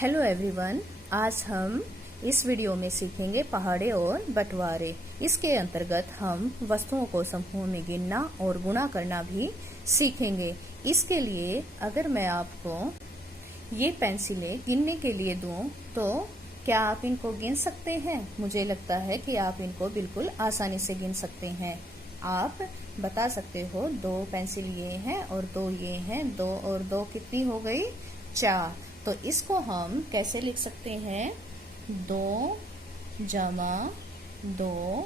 Hello everyone, आज हम इस वीडियो में सीखेंगे पहाड़े और बंटवारे। इसके अंतर्गत हम वस्तुओं को समूह में गिनना और गुणा करना भी सीखेंगे। इसके लिए अगर मैं आपको ये पेंसिलें गिनने के लिए दूं तो क्या आप इनको गिन सकते हैं? मुझे लगता है कि आप इनको बिल्कुल आसानी से गिन सकते हैं। आप बता सकते हो 2 पेंसिल ये हैं और 2 ये हैं, 2 और 2 कितनी हो गई? 4। तो इसको हम कैसे लिख सकते हैं? 2 जमा 2,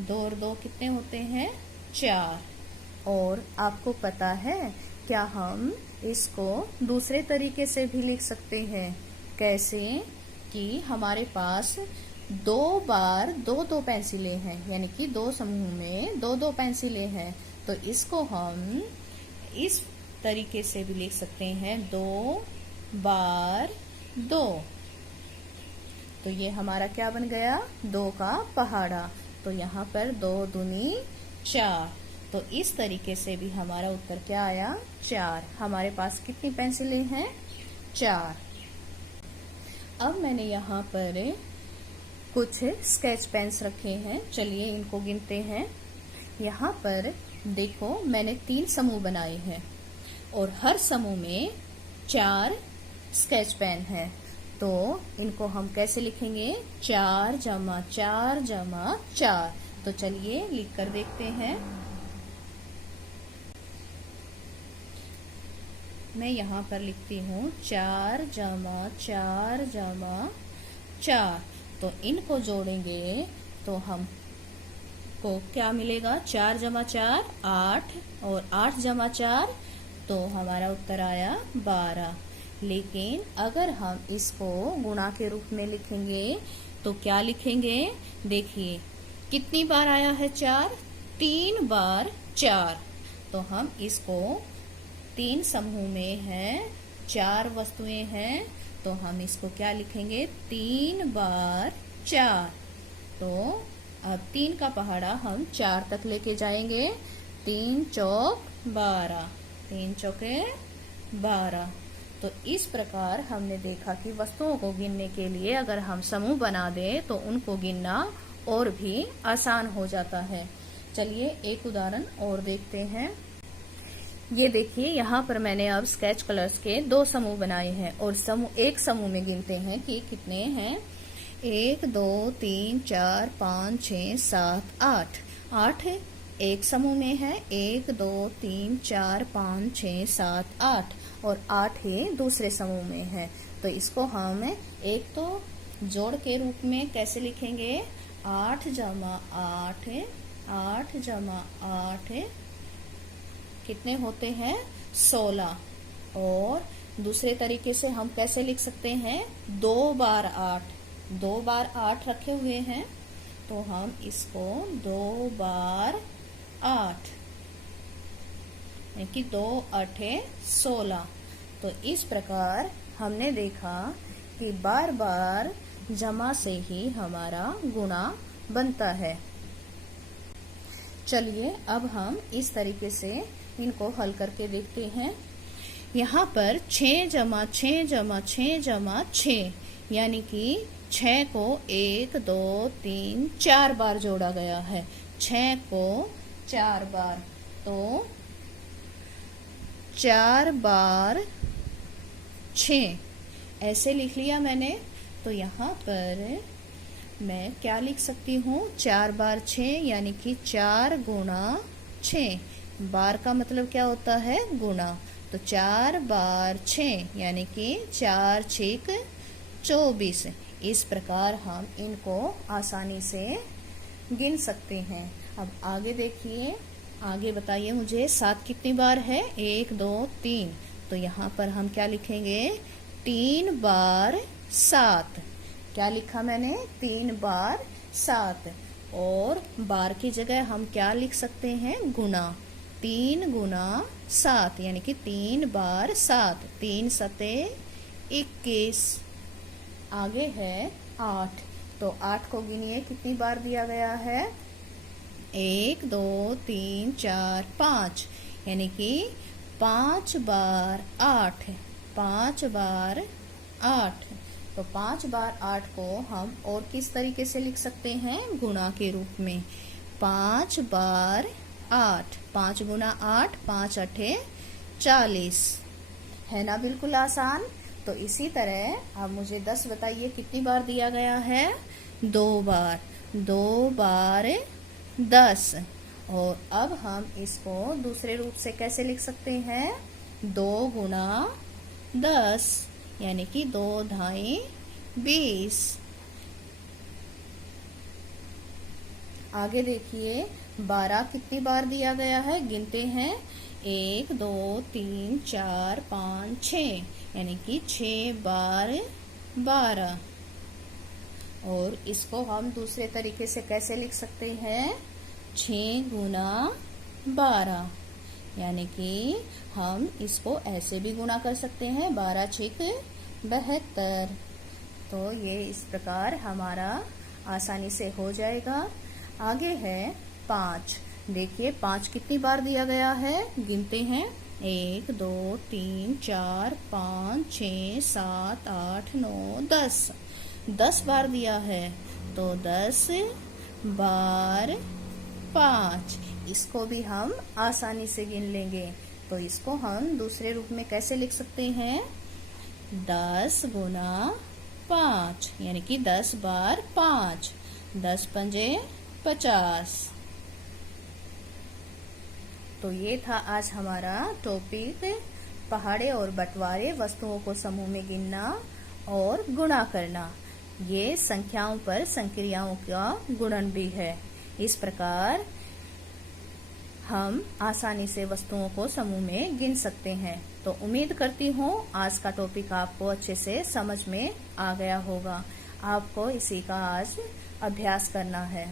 2 और 2 कितने होते हैं? 4। और आपको पता है क्या हम इसको दूसरे तरीके से भी लिख सकते हैं? कैसे? कि हमारे पास 2 बार 2 पेंसिलें हैं, यानी कि 2 समूह में 2 पेंसिलें हैं। तो इसको हम इस तरीके से भी लिख सकते हैं, 2 बार 2। तो ये हमारा क्या बन गया? 2 का पहाड़ा। तो यहाँ पर 2 दूनी 4। तो इस तरीके से भी हमारा उत्तर क्या आया? 4। हमारे पास कितनी पेंसिलें हैं? 4। अब मैंने यहाँ पर कुछ स्केच पेन्स रखे हैं, चलिए इनको गिनते हैं। यहाँ पर देखो, मैंने 3 समूह बनाए हैं और हर समूह में 4 स्केच पेन है। तो इनको हम कैसे लिखेंगे? 4 जमा 4 जमा 4। तो चलिए लिख कर देखते हैं। मैं यहाँ पर लिखती हूँ 4 जमा 4 जमा 4। तो इनको जोड़ेंगे तो हमको क्या मिलेगा? 4 जमा 4 8 और 8 जमा 4, तो हमारा उत्तर आया 12। लेकिन अगर हम इसको गुणा के रूप में लिखेंगे तो क्या लिखेंगे? देखिए कितनी बार आया है 4? 3 बार 4। तो हम इसको 3 समूह में है, 4 वस्तुएं हैं, तो हम इसको क्या लिखेंगे? 3 बार 4। तो अब 3 का पहाड़ा हम 4 तक लेके जाएंगे। 3 चौक 12, 3 चौके 12। तो इस प्रकार हमने देखा कि वस्तुओं को गिनने के लिए अगर हम समूह बना दें तो उनको गिनना और भी आसान हो जाता है। चलिए एक उदाहरण और देखते हैं। ये देखिए, यहाँ पर मैंने अब स्केच कलर्स के 2 समूह बनाए हैं और एक समूह में गिनते हैं कि कितने हैं। 1 2 3 4 5 6 7 8। 8 एक समूह में है, 1 2 3 4 5 6 7 8 और 8 ही दूसरे समूह में है। तो इसको हम एक तो जोड़ के रूप में कैसे लिखेंगे? 8 जमा 8, 8 जमा 8 कितने होते हैं? 16। और दूसरे तरीके से हम कैसे लिख सकते हैं? 2 बार 8, 2 बार 8 रखे हुए हैं, तो हम इसको 2 बार 8, यानी कि 2 8 16। तो इस प्रकार हमने देखा कि बार बार जमा से ही हमारा गुणा बनता है। चलिए अब हम इस तरीके से इनको हल करके देखते हैं। यहाँ पर 6 जमा 6 जमा 6 जमा 6, यानी कि 6 को 1 2 3 4 बार जोड़ा गया है। 6 को 4 बार, तो 4 बार 6 ऐसे लिख लिया मैंने। तो यहाँ पर मैं क्या लिख सकती हूँ? 4 बार 6, यानी कि 4 गुणा 6। बार का मतलब क्या होता है? गुणा। तो 4 बार 6, यानी कि 4 6 24। इस प्रकार हम इनको आसानी से गिन सकते हैं। अब आगे देखिए, आगे बताइए मुझे 7 कितनी बार है? 1 2 3। तो यहाँ पर हम क्या लिखेंगे? 3 बार 7। क्या लिखा मैंने? 3 बार 7। और बार की जगह हम क्या लिख सकते हैं? गुना। 3 गुना 7, यानी कि 3 बार 7। 3 सते 21। आगे है 8। तो 8 को गिनिए कितनी बार दिया गया है? 1 2 3 4 5, यानी कि 5 बार 8। 5 बार 8। तो 5 बार 8 को हम और किस तरीके से लिख सकते हैं? गुणा के रूप में। 5 बार 8, 5 गुना 8, 5 अठे 40, है ना? बिल्कुल आसान। तो इसी तरह अब मुझे 10 बताइए कितनी बार दिया गया है? 2 बार। 2 बार 10। और अब हम इसको दूसरे रूप से कैसे लिख सकते हैं? 2 गुना 10, यानी कि 2 ढाई 20। आगे देखिए 12 कितनी बार दिया गया है? गिनते हैं। 1 2 3 4 5 6, यानी कि 6 बार 12। और इसको हम दूसरे तरीके से कैसे लिख सकते हैं? 6 गुना 12, यानी कि हम इसको ऐसे भी गुणा कर सकते हैं। 12 छिक 72। तो ये इस प्रकार हमारा आसानी से हो जाएगा। आगे है 5। देखिए 5 कितनी बार दिया गया है? गिनते हैं। 1 2 3 4 5 6 7 8 9 10। 10 बार दिया है। तो 10 बार 5। इसको भी हम आसानी से गिन लेंगे। तो इसको हम दूसरे रूप में कैसे लिख सकते हैं? 10 गुना 5, यानी कि 10 बार 5। 10 पंजे 50। तो ये था आज हमारा टॉपिक, पहाड़े और बंटवारे, वस्तुओं को समूह में गिनना और गुणा करना। ये संख्याओं पर संक्रियाओं का गुणन भी है। इस प्रकार हम आसानी से वस्तुओं को समूह में गिन सकते हैं। तो उम्मीद करती हूँ आज का टॉपिक आपको अच्छे से समझ में आ गया होगा। आपको इसी का आज अभ्यास करना है।